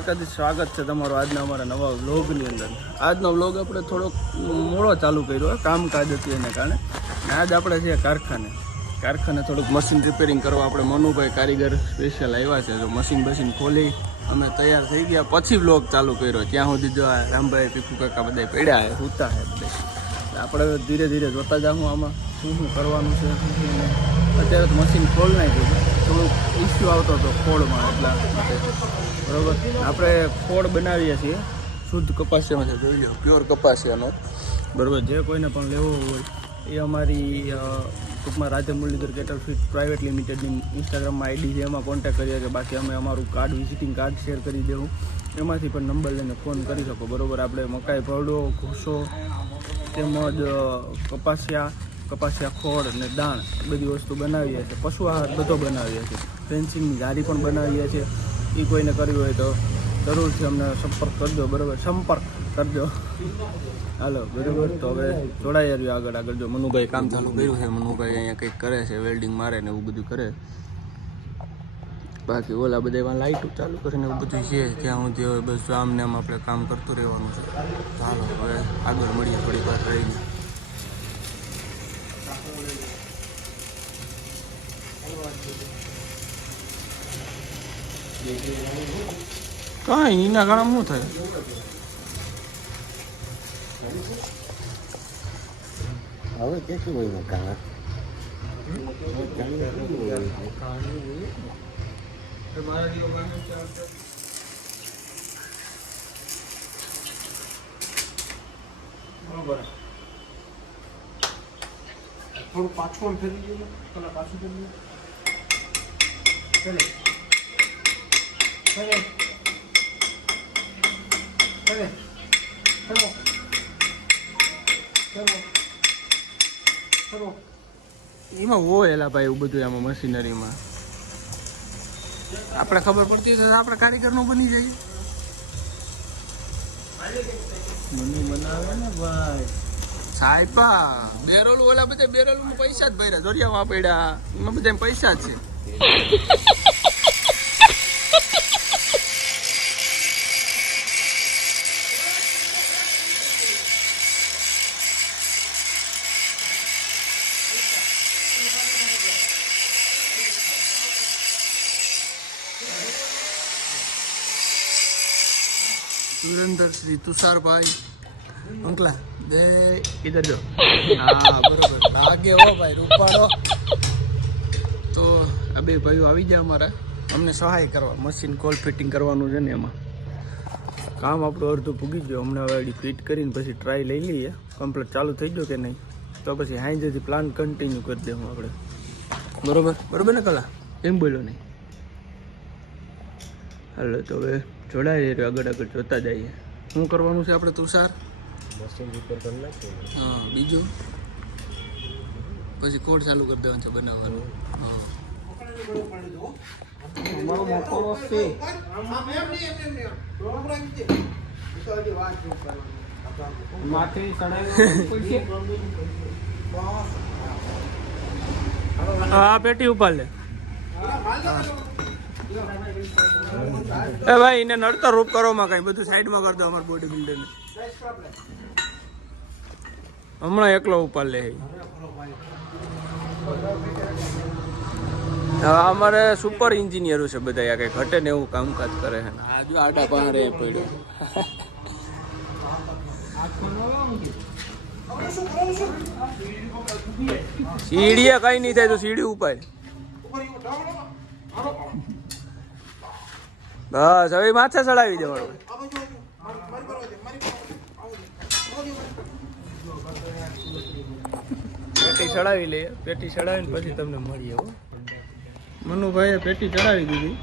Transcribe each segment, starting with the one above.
દ્વારકાધીશ, સ્વાગત છે તમારું આજના અમારા નવા વ્લોગની અંદર. આજનો વ્લોગ આપણે થોડોક મોડો ચાલુ કર્યો, કામકાજ હતી એને કારણે. આજ આપણે છીએ કારખાને થોડુંક મશીન રિપેરિંગ કરવા આપણે મનુભાઈ કારીગર સ્પેશિયલ આવ્યા છે. તો મશીન ખોલી અમે તૈયાર થઈ ગયા પછી વ્લોગ ચાલુ કર્યો. ત્યાં સુધી જો આ રામભાઈ પીકુ કાકા બધા પડ્યા છે, સૂતા છે બધા. આપણે ધીરે ધીરે જોતા જાઉં આમાં શું કરવાનું છે. અત્યારે તો મશીન ખોલ નાખ્યું, થોડુંક ઇસ્યુ આવતો હતો ખોળમાં, એટલા માટે બરાબર. આપણે ખોળ બનાવીએ છીએ શુદ્ધ કપાસિયામાંથી, જોઈ લો પ્યોર કપાસિયાનો બરાબર. જે કોઈને પણ લેવો હોય એ અમારી ટૂંકમાં Radhe Murlidhar cattle feed private લિમિટેડની ઇન્સ્ટાગ્રામમાં આઈડી છે, એમાં કોન્ટેક્ટ કરીએ કે બાકી અમે અમારું કાર્ડ વિઝિટિંગ કાર્ડ શેર કરી દેવું, એમાંથી પણ નંબર લઈને ફોન કરી શકો બરાબર. આપણે મકાઈ ભરડો, ઘૂસો તેમજ કપાસિયા ખોળ અને દાણ બધી વસ્તુ બનાવીએ છીએ. પશુ આહાર બધો બનાવીએ છીએ. ફેન્સિંગની જારી પણ બનાવીએ છીએ. એ કોઈને કરવી હોય તો જરૂરથી અમને સંપર્ક કરજો બરાબર. હાલો બરાબર. તો હવે જોડાઈ આવ્યું આગળ. જો મનુભાઈ કામ ચાલુ કર્યું છે, મનુભાઈ અહીંયા કંઈક કરે છે, વેલ્ડિંગ મારે ને એવું બધું કરે. બાકી ઓલા બધા એમાં લાઇટો ચાલુ કરીને એવું બધું છે. ત્યાં સુધી હવે બસ આમને આમ આપણે કામ કરતું રહેવાનું છે. ચાલો હવે આગળ મળીએ થોડીક વાર રહીને. કાંઈ એના ગાળામાં શું થાય? હવે કેટલું હોય કામ થોડું પાછું આમ ફેરવી દઈએ, પેલા પાછું ફેરવી ચલો. એમાં હોય એલા ભાઈ એવું બધું આમાં મશીનરીમાં આપણે ખબર પડતી તો આપણે કારીગરનું બની જાય. મની બનાવે ને ભાઈ સાહેબા. બેરોલ ઓલા બધા બેરોલમાં પૈસા જ ભર્યા, દોરિયામાં પડ્યા, એમાં બધા પૈસા જ છે. સુરેન્દ્ર શ્રી તુષારભાઈ અંકલા દે ઇધર જો. હા બરોબર લાગે હો ભાઈ રૂપાળો. તો આ બે ભાઈઓ આવી ગયા અમારા, અમને સહાય કરવા. મશીન કોલ ફિટિંગ કરવાનું છે ને, એમાં કામ આપણું અડધું પૂગી ગયું. હમણાં હવે ફિટ કરીને પછી ટ્રાય લઈ લઈએ કમ્પ્લીટ ચાલુ થઈ ગયો કે નહીં. તો પછી હાઈ પ્લાન કન્ટિન્યુ કરી દઉં આપણે બરોબર ને કલા? એમ બોલો નહીં. હાલો તો હવે જોડાઈએ આગળ જોતા જઈએ શું કરવાનું છે આપણે. તુષાર મશીન રિપેર કરી નાખીએ. હા બીજું પછી કોડ ચાલુ કરી દેવાનું છે બનાવવાનું. હા પેટી ઉપાડ લે. એ ભાઈ એને નડતર રૂપ કરો માં કઈ બધું સાઈડમાં કરી દો અમારા બોડી બિલ્ડરને. હમણાં એકલો ઉપાડ લે. અમારે સુપર એન્જિનિયરો છે બધા, કઈ ઘટે ને એવું કામકાજ કરે છે. આ જો આડા પારે પડ્યો. સીડીએ કઈ નહીં થાય તો સીડી ઉપાડ. બસ હવે માથે ચડાવી દેવાનું. પેટી ચડાવી લઈએ. પેટી ચડાવીને પછી તમને મળીએ. હો મનુભાઈએ પેટી ચડાવી દીધી.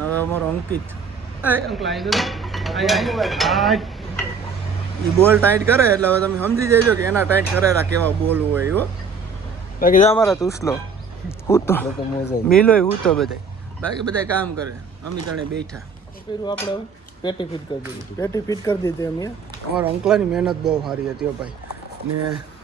હવે અમારો અંકિત એ બોલ ટાઈટ કરે એટલે હવે તમે સમજી જજો કે એના ટાઈટ કરેલા કેવા બોલ હોય. એવો બાકી જો અમારા તુસલો હું તો મિલો હું તો બધા બાકી બધા કામ કરે. અમે તને બેઠા કર્યું આપણે હવે પેટી ફિટ કરી દીધી અમે. અમારા અંકલાની મહેનત બહુ સારી હતી ભાઈ. ને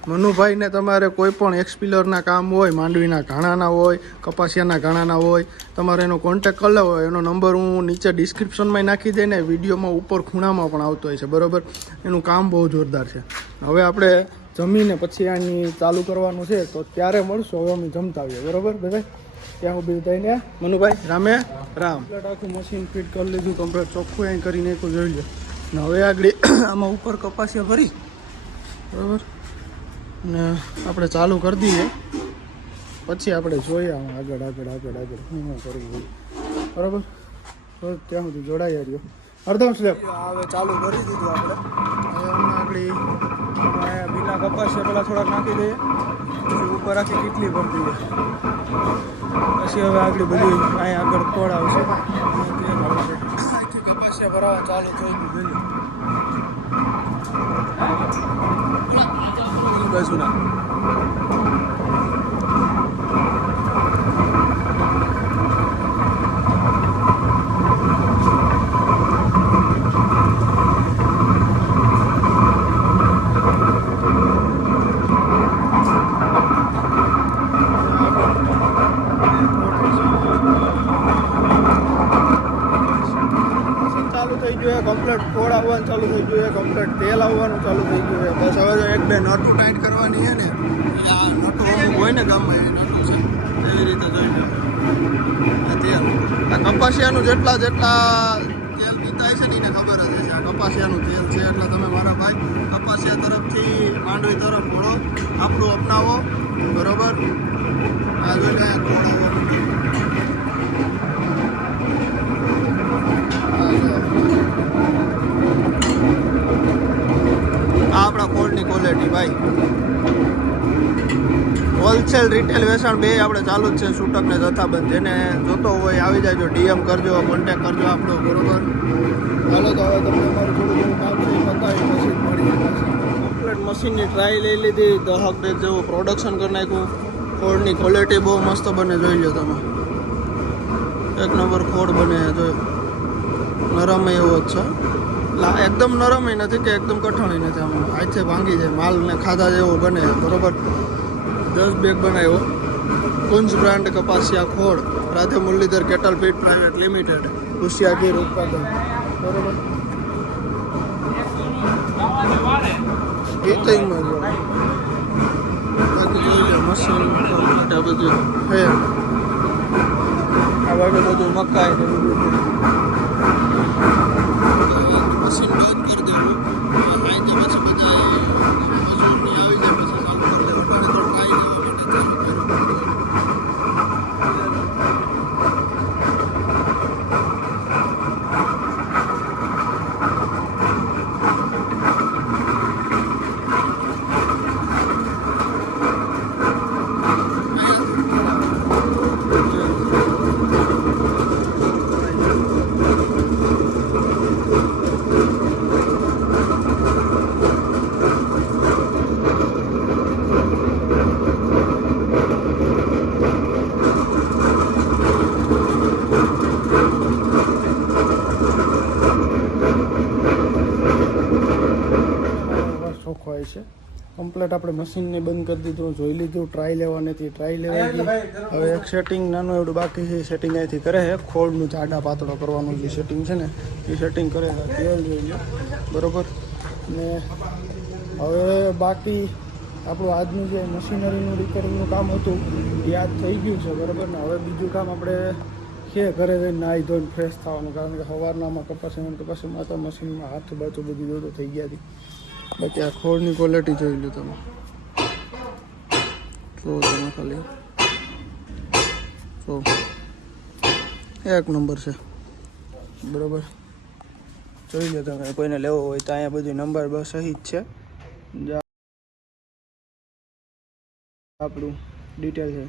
મનુભાઈને તમારે કોઈ પણ એક્સપિલરના કામ હોય, માંડવીના ઘાણાના હોય, કપાસિયાના ઘાણાના હોય, તમારે એનો કોન્ટેક કરી લેવો હોય. એનો નંબર હું નીચે ડિસ્ક્રિપ્શનમાં નાખી દઈને વિડીયોમાં ઉપર ખૂણામાં પણ આવતો હોય છે, બરાબર. એનું કામ બહુ જોરદાર છે. હવે આપણે જમીને પછી આની ચાલુ કરવાનું છે, તો ત્યારે મળશું. હવે અમે જમતા આવીએ, બરાબર બધા. ત્યાં ઊભી થઈને મનુભાઈ રામે રામ. આખું મશીન ફિટ કરી લીધું, કમ્પ્લીટ ચોખ્ખું અહીં કરીને એક જોઈ લો. ને હવે આગળ આમાં ઉપર કપાસિયા ભરી, બરાબર, ને આપણે ચાલુ કરી દઈએ. પછી આપણે જોઈએ આમાં આગળ શું કરવું હોય, બરાબર. તો ત્યાં સુધી જોડાઈ રહ્યો. અડધો સ્લેબ હવે ચાલુ કરી દીધું આપણે. હવે હમણાં આગળ બીના કપાસિયા પહેલાં થોડાક નાખી દઈએ, પછી ઉપર આખી કેટલી ભરી દઈએ. પછી હવે આગળ બધી અહીંયા આગળ ખોળ આવશે, કપાસિયા ભરાવા ચાલુ થઈ ગયું. બાજુના કમ્પ્લીટ ખોળ આવવાનું ચાલુ થઈ ગયું, કમ્પ્લીટ તેલ આવવાનું ચાલુ થઈ ગયું. બસ હવે તો એક બે નટું ટાઈટ કરવાની છે ને, આ નટું અમુક હોય ને ગામમાં, એ નટું છે એવી રીતે જોઈ લો. આ તેલ આ કપાસિયાનું જેટલા તેલ પીતા છે ને એને ખબર જ હશે. આ કપાસિયાનું તેલ છે, એટલે તમે મારા ભાઈ કપાસિયા તરફથી માંડવી તરફ વળો, આપણું અપનાવો, બરોબર. આ જોઈ લે ખોળ આપણા ખોળની ક્વોલિટી ભાઈ. હોલસેલ રિટેલ વેચાણ બે આપણે ચાલુ જ છે, છૂટક ને જથ્થાબંધ. જેને જોતો હોય આવી જાય, જો ડીએમ કરજો, કોન્ટેક કરજો આપણો, બરોબર. હાલો તો હવે તમને અમારું થોડું ઘણું કામ છે એ બતાવી મશીન મળી કમ્પ્લીટ. મશીનની ટ્રાય લઈ લીધી, 10 બેગ જેવું પ્રોડક્શન કરી નાખ્યું. ખોળની ક્વોલિટી બહુ મસ્ત બને, જોઈ લો તમે. એક નંબર ખોળ બને, જો નરમ એવો જ છે. એકદમ નરમ નથી કે એકદમ કઠણ નથી, આમ હાથે ભાંગી જાય, માલ ને ખાધા જેવો બને, બરોબર. 10 બેગ બનાવ્યો. કુંજ બ્રાન્ડ કપાસિયા ખોળ, Radhe Murlidhar cattle feed private limited, કુશિયાગીર ઉત્પાદન, બરોબર. ગીતિંગમાં જો બાકી જોઈ લે મશીન આ બધું હે. આ બાજુ બધું મકાઈ ને મશીન બંધ કરી દેવું. પછી બધા આવી જાય, પછી ચાલુ કરી દેવું. થોડું ખાઈ લેવા માટે ચાલુ કર્યું. હોય છે કમ્પ્લીટ. આપણે મશીનને બંધ કરી દીધું, જોઈ લીધું, ટ્રાય લેવાની હતી, ટ્રાય લેવાની. હવે એક સેટિંગ નાનું એવડું બાકી છે, સેટિંગ અહીંથી કરે છે. ખોળનું જાડા પાતળો કરવાનું જે સેટિંગ છે ને એ સેટિંગ કરે છે, તેલ જોઈ લો, બરોબર. ને હવે બાકી આપણું આજનું જે મશીનરીનું રિપેરિંગનું કામ હતું એ આજ થઈ ગયું છે, બરાબર. ને હવે બીજું કામ આપણે છે ઘરે જઈને નાહી ધોઈને ફ્રેશ થવાનું, કારણ કે સવારનામાં કપાસમાં તો મશીનમાં હાથ બાજુ બધી જોતો થઈ ગયા હતી. બાકી આ ખોળની ક્વોલિટી જોઈ લો તમે, જો તમે ખાલી જો એક નંબર છે, બરાબર. જોઈ લો તમે, કોઈને લેવો હોય તો અહીંયા બધું નંબર બસ સહિત છે. આપણું ડિટેલ છે,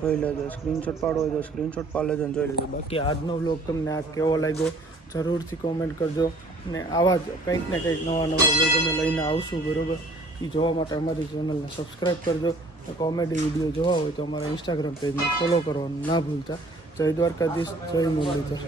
જોઈ લેજો. સ્ક્રીનશોટ પાડવો હોય તો સ્ક્રીનશોટ પાડી લેજો અને જોઈ લેજો. બાકી આજનો વ્લોગ તમને આ કેવો લાગ્યો જરૂરથી કોમેન્ટ કરજો. ને આવા જ કંઈક ને કંઈક નવા વ્લોગ અમે લઈને આવશું, બરાબર. એ જોવા માટે અમારી ચેનલને સબસ્ક્રાઈબ કરજો. કોમેડી વિડીયો જોવા હોય તો અમારા ઇન્સ્ટાગ્રામ પેજને ફોલો કરવાનું ના ભૂલતા. જય દ્વારકાધીશ, જય મુરલીધર.